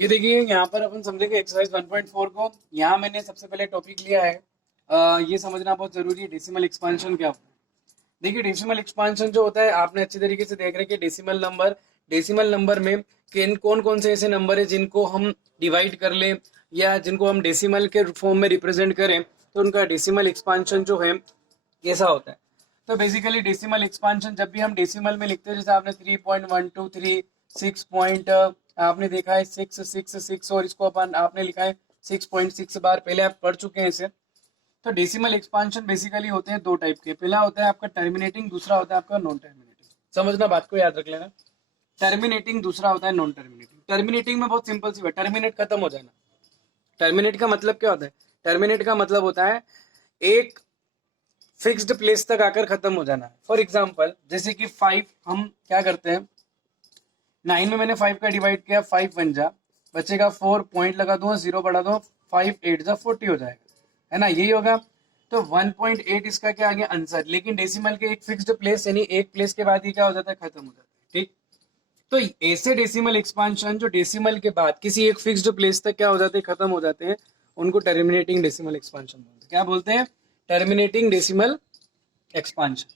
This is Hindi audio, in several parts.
ये देखिए यहाँ पर अपन समझेंगे एक्सरसाइज 1.4 को। यहाँ मैंने सबसे पहले टॉपिक लिया है, ये समझना बहुत जरूरी है, डेसिमल एक्सपांशन क्या होता है। देखिए डेसिमल एक्सपांशन जो होता है आपने अच्छे तरीके से देख रहे हैं कि डेसिमल नंबर में किन कौन कौन से ऐसे नंबर है जिनको हम डिवाइड कर लें या जिनको हम डेसिमल के फॉर्म में रिप्रेजेंट करें तो उनका डेसिमल एक्सपांशन जो है कैसा होता है। तो बेसिकली डेसिमल एक्सपांशन जब भी हम डेसिमल में लिखते हैं, जैसे आपने 3.123 6 पॉइंट आपने देखा है 666 और इसको अपन आपने लिखा है 6.6 बार, पहले आप पढ़ चुके हैं इसे। तो डेसिमल एक्सपांशन बेसिकली होते हैं दो टाइप के, पहला होता है आपका टर्मिनेटिंग, दूसरा होता है आपका नॉन टर्मिनेटिंग। समझना, बात को याद रख लेना। टर्मिनेटिंग दूसरा होता है नॉन टर्मिनेटिंग। टर्मिनेटिंग में बहुत सिंपल सी बात, टर्मिनेट खत्म हो जाना। टर्मिनेट का मतलब क्या होता है? टर्मिनेट का मतलब होता है एक फिक्स्ड प्लेस तक आकर खत्म हो जाना। फॉर एग्जाम्पल जैसे कि 5 हम क्या करते हैं, 9 में मैंने 5 का डिवाइड किया, 5 बन जा, बचेगा 4, पॉइंट लगा दूंगा, 0 बढ़ा दो, 5 8 जा 40 हो जाएगा, है ना, यही होगा। तो 1.8 इसका क्या आ गया आंसर। लेकिन डेसिमल के एक फिक्स्ड प्लेस यानी एक प्लेस के बाद ही क्या हो जाता है, खत्म हो जाता है। ठीक, तो ऐसे डेसिमल एक्सपांशन जो डेसिमल के बाद किसी एक फिक्स्ड प्लेस तक क्या हो जाते हैं, खत्म हो जाते हैं, उनको टर्मिनेटिंग डेसिमल एक्सपांशन बोलते हैं। क्या बोलते हैं? Terminating decimal expansion.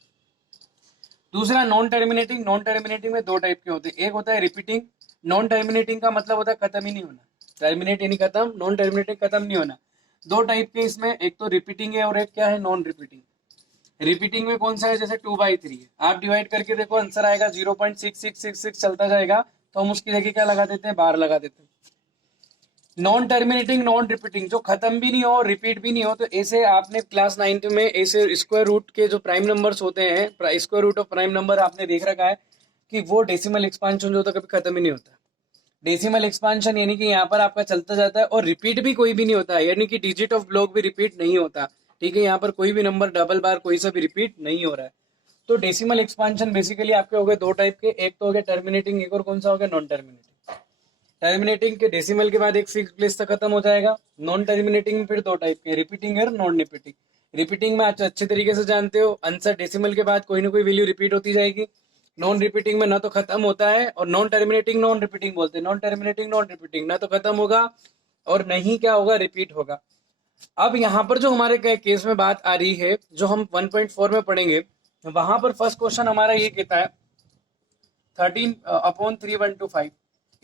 दूसरा नॉन टर्मिनेटिंग। नॉन टर्मिनेटिंग में दो टाइप के होते हैं, एक होता है रिपीटिंग। नॉन टर्मिनेटिंग का मतलब होता है खत्म ही नहीं होना, टर्मिनेट यानी खत्म, नॉन टर्मिनेटिंग खत्म नहीं होना। दो टाइप के इसमें, एक तो रिपीटिंग है और एक क्या है, नॉन रिपीटिंग। रिपीटिंग में कौन सा है, जैसे 2/3 है, आप डिवाइड करके देखो आंसर आएगा 0.6666 चलता जाएगा, तो हम उसकी जगह क्या लगा देते हैं, बार लगा देते हैं। नॉन टर्मिनेटिंग नॉन रिपीटिंग, जो खत्म भी नहीं हो रिपीट भी नहीं हो, तो ऐसे आपने क्लास 9 में ऐसे स्क्वायर रूट के जो प्राइम नंबर्स होते हैं, square root of prime number आपने देख रखा है कि वो डेसिमल एक्सपांशन जो होता है कभी खत्म ही नहीं होता। डेसिमल एक्सपांशन यानी कि यहाँ पर आपका चलता जाता है और रिपीट भी कोई भी नहीं होता है, यानी कि डिजिट ऑफ ब्लॉक भी रिपीट नहीं होता। ठीक है, यहाँ पर कोई भी नंबर डबल बार कोई सा भी रिपीट नहीं हो रहा है। तो डेसिमल एक्सपांशन बेसिकली आपके हो गए दो टाइप के, एक तो हो गया टर्मिनेटिंग, एक और कौन सा हो गया, नॉन टर्मिनेटिंग। टर्मिनेटिंग के डेसिमल के बाद एक फिक्स प्लेस तक खत्म हो जाएगा। नॉन टर्मिनेटिंग में फिर दो टाइप के, रिपीटिंग और नॉन रिपीटिंग। रिपीटिंग में अच्छे तरीके से जानते हो, आंसर डेसिमल के बाद कोई ना कोई वैल्यू रिपीट होती जाएगी। नॉन रिपीटिंग में ना तो खत्म होता है, और नॉन टर्मिनेटिंग नॉन रिपीटिंग बोलते हैं, नॉन टर्मिनेटिंग नॉन रिपीटिंग, ना तो खत्म होगा और नहीं क्या होगा, रिपीट होगा। अब यहाँ पर जो हमारे केस में बात आ रही है, जो हम 1.4 में पढ़ेंगे, वहां पर फर्स्ट क्वेश्चन हमारा ये कहता है 13/3 1 to 5।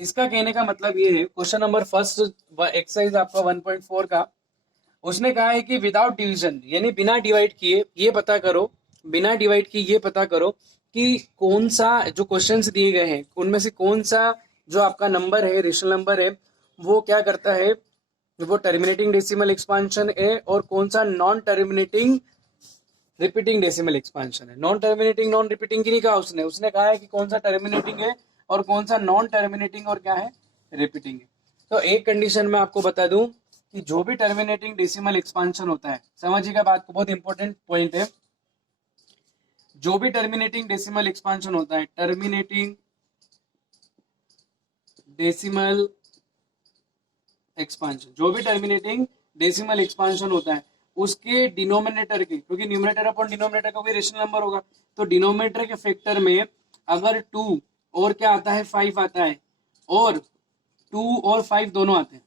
इसका कहने का मतलब ये है, क्वेश्चन नंबर फर्स्ट एक्सरसाइज आपका 1.4 का, उसने कहा है कि विदाउट डिवीजन यानी बिना डिवाइड किए ये पता करो, बिना डिवाइड किए ये पता करो कि कौन सा जो क्वेश्चंस दिए गए हैं उनमें से कौन सा जो आपका नंबर है, रेशनल नंबर है, वो क्या करता है, वो टर्मिनेटिंग डेसिमल एक्सपांशन है, और कौन सा non terminating repeating decimal expansion है। नॉन टर्मिनेटिंग नॉन रिपीटिंग की नहीं कहा उसने, उसने कहा है कि कौन सा टर्मिनेटिंग है और कौन सा नॉन टर्मिनेटिंग और क्या है, रिपीटिंग है। तो एक कंडीशन में आपको बता दूं कि जो भी टर्मिनेटिंग डेसिमल एक्सपांशन होता है, समझिएगा बात को, बहुत इंपॉर्टेंट पॉइंट है, जो भी टर्मिनेटिंग डेसिमल एक्सपांशन होता है, टर्मिनेटिंग डेसिमल एक्सपांशन, जो भी टर्मिनेटिंग डेसिमल एक्सपांशन होता है उसके डिनोमिनेटर के, क्योंकि न्यूमरेटर अपॉन डिनोमिनेटर का कोई रेशनल नंबर होगा, तो डिनोमिनेटर के फैक्टर में अगर 2 और क्या आता है, 5 आता है, और 2 और 5 दोनों आते हैं।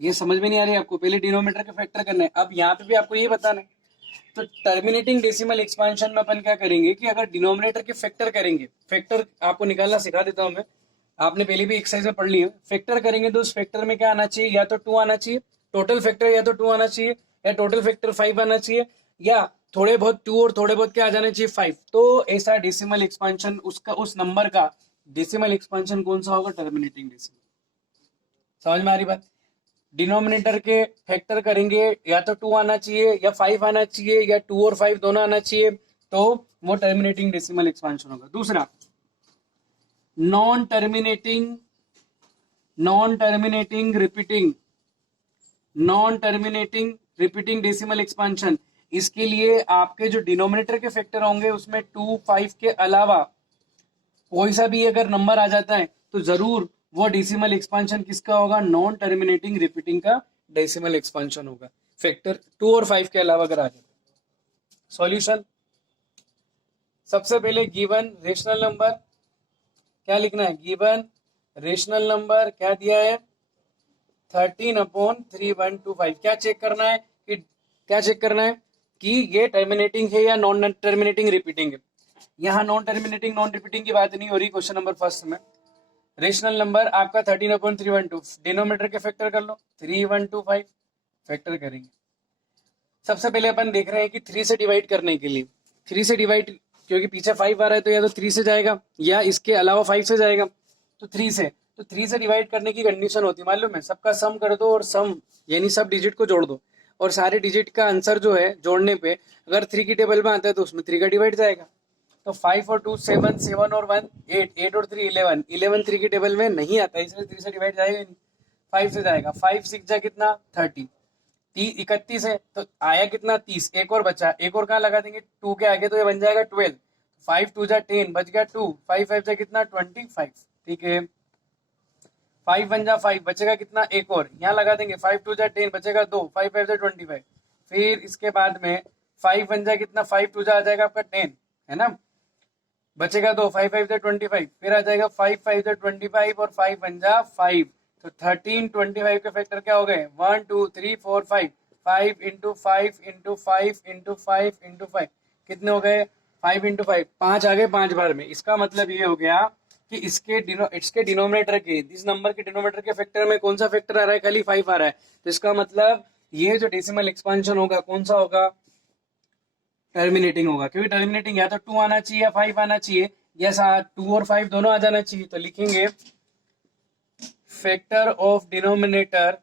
ये समझ में नहीं आ रही आपको, पहले डिनोमिनेटर के फैक्टर करना है, अब यहाँ पे भी आपको ये बताना है। तो टर्मिनेटिंग डेसिमल एक्सपांशन में अपन क्या करेंगे कि अगर डिनोमिनेटर के फैक्टर करेंगे, फैक्टर आपको निकालना सिखा देता हूं मैं, आपने पहले भी एक्सरसाइज में पढ़ ली है, फैक्टर करेंगे तो उस फैक्टर में क्या आना चाहिए, या तो 2 आना चाहिए टोटल फैक्टर, या तो 2 आना चाहिए, या टोटल फैक्टर 5 आना चाहिए, या थोड़े बहुत 2 और थोड़े बहुत क्या आ जाना चाहिए, 5। तो ऐसा डेसिमल एक्सपांशन उसका, उस नंबर का डेसिमल एक्सपांशन कौन सा होगा, टर्मिनेटिंग डेसिमल। समझ में आ रही बात? डिनोमिनेटर के फैक्टर करेंगे, या तो 2 आना चाहिए या 5 आना चाहिए, या 2 और 5 दोनों आना चाहिए, तो वो टर्मिनेटिंग डेसिमल एक्सपांशन होगा। दूसरा non terminating repeating, non terminating repeating decimal expansion, इसके लिए आपके जो डिनोमिनेटर के फैक्टर होंगे उसमें 2 5 के अलावा कोई सा भी अगर नंबर आ जाता है तो जरूर वो डेसिमल एक्सपांशन किसका होगा, नॉन टर्मिनेटिंग रिपीटिंग का डेसिमल एक्सपांशन होगा, फैक्टर 2 और 5 के अलावा अगर आ जाता है। सॉल्यूशन, सबसे पहले गिवन रेशनल नंबर क्या लिखना है, गिवन रेशनल नंबर क्या दिया है 13/3125। क्या चेक करना है कि ये टर्मिनेटिंग है या नॉन टर्मिनेटिंग रिपीटिंग है। यहाँ नॉन टर्मिनेटिंग नॉन रिपीटिंग की बात नहीं हो रही क्वेश्चन नंबर फर्स्ट में। रेशनल नंबर आपका 13/312, डिनोमिनेटर के फैक्टर कर लो 3125 फैक्टर करेंगे। सबसे पहले अपन देख रहे हैं कि 3 से डिवाइड करने के लिए 3 से डिवाइड, क्योंकि पीछे 5 आ रहा है तो या तो 3 से जाएगा या इसके अलावा 5 से जाएगा, तो 3 से डिवाइड करने की कंडीशन होती है मालूम है, सबका सम कर दो और सम यानी सब डिजिट को जोड़ दो और सारे डिजिट का आंसर जो है जोड़ने पे अगर 3 की टेबल में आता है तो उसमें 3 का डिवाइड जाएगा। तो 5 और 2 7, 7 और 1 8, 8 और 3 11, 11 3 की टेबल में नहीं आता इसलिए 3 से डिवाइड जाएगा नहीं, 5 से जाएगा। 5 6 जा कितना 30, 31 है तो आया कितना 30, एक और बचा, एक और कहाँ लगा देंगे 2 के आगे तो ये बन जाएगा 12, 5 2 जा 10 बच गया 2, 5 5 जा कितना 25, ठीक है। 5 1 जा 5 बचेगा कितना एक और यहाँ लगा देंगे, 5 2 जा 10 बचेगा 2, 5 5 जा 25, फिर इसके बाद में 5 1 जा कितना 5 2 जा आ जाएगा आपका 10 है ना, बचेगा 2, 5 5 जा 25, फिर आ जाएगा 5 5 जा 25 और 5 1 जा 5, तो 13 25 के फैक्टर क्या हो गए 1 2 3 4 5, 5 इंटू 5 इंटू 5 इंटू 5 इंटू 5 कितने हो गए 5 इंटू 5, 5 आ गए 5 बार में। इसका मतलब ये हो गया कि इसके डिनोमिनेटर के इस नंबर के डिनोमिनेटर के फैक्टर में कौन सा फैक्टर आ रहा है खाली 5 आ रहा है, तो इसका मतलब ये जो डेसिमल एक्सपांशन होगा कौन सा होगा टर्मिनेटिंग होगा, क्योंकि टर्मिनेटिंग या तो 2 आना चाहिए या 5 आना चाहिए या 2 और 5 दोनों आ जाना चाहिए। तो लिखेंगे factor of denominator,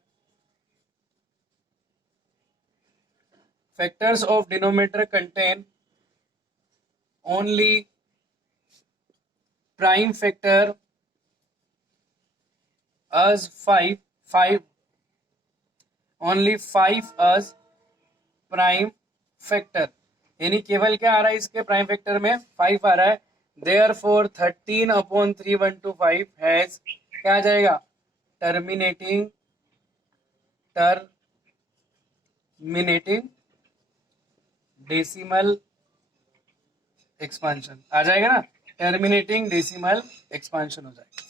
factors of denominator contain only prime factor as 5 only 5 as prime factor, यानी केवल क्या आ रहा है इसके प्राइम फैक्टर में 5 आ रहा है। देयरफॉर 13/3125 हैज क्या आ जाएगा टर्मिनेटिंग डेसिमल एक्सपांशन आ जाएगा ना, टर्मिनेटिंग डेसिमल एक्सपांशन हो जाएगा।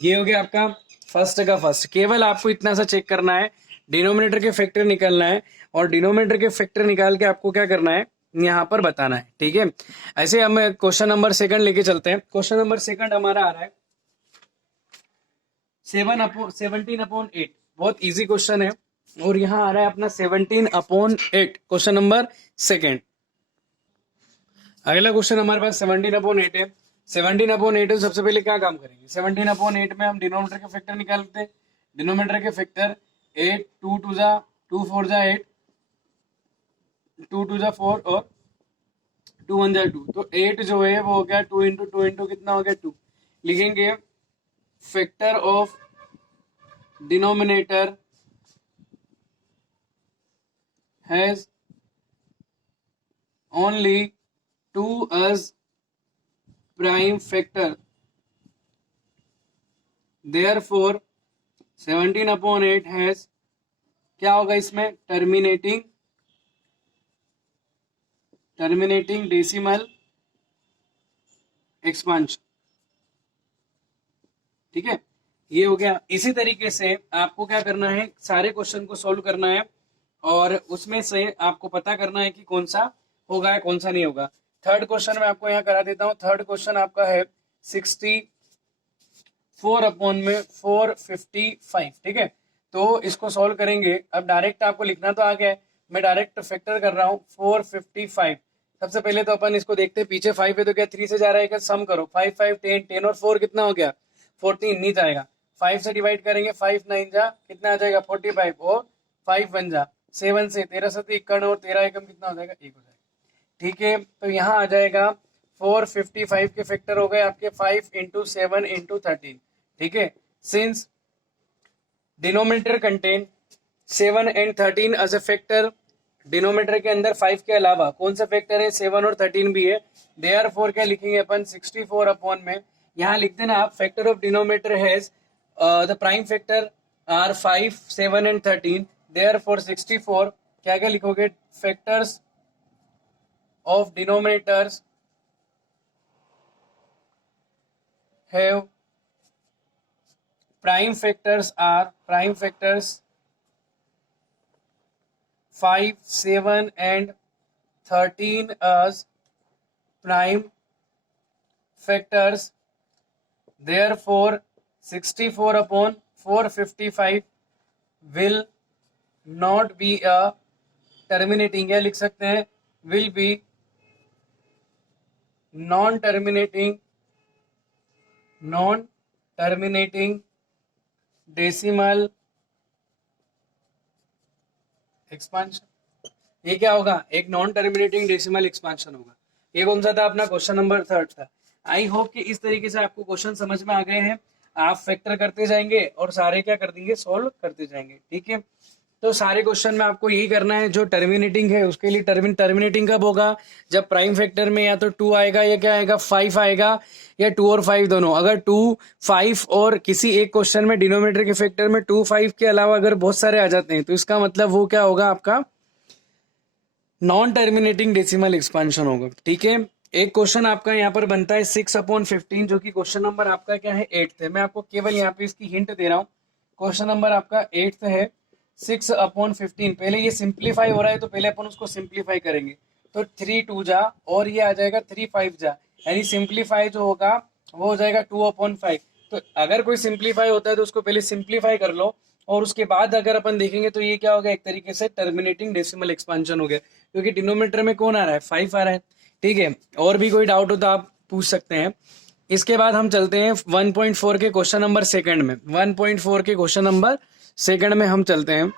ये हो गया आपका फर्स्ट का फर्स्ट। केवल आपको इतना सा चेक करना है, डिनोमिनेटर के फैक्टर निकालना है और डिनोमिनेटर के फैक्टर निकाल के आपको क्या करना है यहाँ पर बताना है, ठीक है। ऐसे हम क्वेश्चन नंबर सेकंड लेके चलते हैं। क्वेश्चन नंबर सेकंड हमारा आ रहा है 17/8, बहुत इजी क्वेश्चन है और यहाँ आ रहा है अपना 17/8 क्वेश्चन नंबर सेकंड। अगला क्वेश्चन हमारे पास 17/8 है। 17/8 है, सबसे पहले क्या काम करेंगे 17/8 में हम डिनोमिनेटर के फैक्टर निकालते हैं। डिनोमिनेटर के फैक्टर 8 2 2 जा 2 4 जा 8, 2 2 जा 4 और 2 1 जा 2, तो 8 जो है वो हो गया 2 इंटू 2 इंटू कितना हो गया 2। लिखेंगे factor of denominator has only 2 as prime factor, therefore 17/8 has क्या होगा इसमें टर्मिनेटिंग डेसिमल एक्सपांशन, ठीक है। ये हो गया। इसी तरीके से आपको क्या करना है सारे क्वेश्चन को सॉल्व करना है और उसमें से आपको पता करना है कि कौन सा होगा या कौन सा नहीं होगा। थर्ड क्वेश्चन मैं आपको यहाँ करा देता हूँ। थर्ड क्वेश्चन आपका है 64/455, ठीक है। तो इसको सॉल्व करेंगे। अब डायरेक्ट आपको लिखना तो आ गया है, मैं डायरेक्ट फैक्टर कर रहा हूँ 455। सबसे पहले तो अपन इसको देखते हैं, पीछे 5 है तो क्या 3 से जा रहा है क्या, सम करो 5 5 10, 10 और 4 कितना हो गया 14, नहीं जाएगा। 5 से डिवाइड करेंगे 5 9 जा कितना आ जाएगा 45 और 5 1 जा 7 से 13 7 51 और 13 एकम कितना हो जाएगा 1 हो जाएगा, ठीक है। तो यहाँ आ जाएगा 455 के फैक्टर हो गए आपके 5 इंटू 7 इंटू 13, ठीक है। Since denominator contain 7 and 13 as a factor, denominator के अंदर 5 के अलावा कौन सा फैक्टर है 7 और 13 भी है। देयरफॉर क्या लिखेंगे अपन 64 अपॉन में यहाँ लिख देना आप factor of denominator has the prime factor are 5 7 and 13, therefore 64 क्या क्या लिखोगे factors of denominators have prime factors 5, 7 and 13 as prime factors. Therefore 64 upon 455 will not be a terminating, या लिख सकते हैं will be non-terminating decimal expansion. ये क्या होगा? एक नॉन टर्मिनेटिंग डेसिमल एक्सपांशन होगा. ये कौन सा था? अपना क्वेश्चन नंबर 3 था. आई होप कि इस तरीके से आपको क्वेश्चन समझ में आ गए हैं. आप फैक्टर करते जाएंगे और सारे क्या कर देंगे? सॉल्व करते जाएंगे. ठीक है, तो सारे क्वेश्चन में आपको यही करना है. जो टर्मिनेटिंग है उसके लिए टर्मिनेटिंग कब होगा? जब प्राइम फैक्टर में या तो 2 आएगा या क्या आएगा? 5 आएगा, या 2 और 5 दोनों. अगर 2, 5 और किसी एक क्वेश्चन में डिनोमिनेटर के फैक्टर में 2, 5 के अलावा अगर बहुत सारे आ जाते हैं तो इसका मतलब वो क्या होगा? आपका नॉन टर्मिनेटिंग डेसिमल एक्सपांशन होगा. ठीक है, एक क्वेश्चन आपका यहाँ पर बनता है 6/15, जो कि क्वेश्चन नंबर आपका क्या है? 8th है. मैं आपको केवल यहाँ पे इसकी हिंट दे रहा हूँ. क्वेश्चन नंबर आपका 8th है, 6/15. पहले ये सिंप्लीफाई हो रहा है तो पहले अपन उसको सिंप्लीफाई करेंगे. तो 3 2 जा और ये आ जाएगा 3 5 जा, यानी सिंप्लीफाई जो होगा वो हो जाएगा 2/5. तो अगर कोई सिंप्लीफाई होता है तो उसको पहले सिंप्लीफाई कर लो और उसके बाद अगर अपन देखेंगे तो ये क्या होगा? एक तरीके से टर्मिनेटिंग डेसिमल एक्सपांशन हो गया, क्योंकि डिनोमिनेटर में कौन आ रहा है? 5 आ रहा है. ठीक है, और भी कोई डाउट हो तो आप पूछ सकते हैं. इसके बाद हम चलते हैं 1.4 के क्वेश्चन नंबर सेकंड में. 1.4 के क्वेश्चन नंबर सेकंड में हम चलते हैं.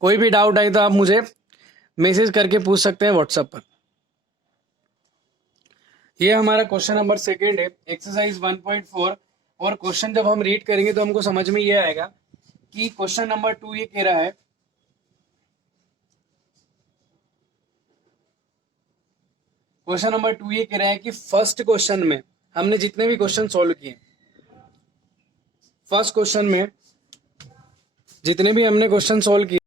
कोई भी डाउट आए तो आप मुझे मैसेज करके पूछ सकते हैं व्हाट्सएप पर. ये हमारा क्वेश्चन नंबर सेकंड है, एक्सरसाइज 1.4. और क्वेश्चन जब हम रीड करेंगे तो हमको समझ में ये आएगा कि क्वेश्चन नंबर 2 ये कह रहा है, क्वेश्चन नंबर 2 ये कह रहा है कि फर्स्ट क्वेश्चन में हमने जितने भी क्वेश्चन सॉल्व किए, फर्स्ट क्वेश्चन में जितने भी हमने क्वेश्चन सॉल्व किए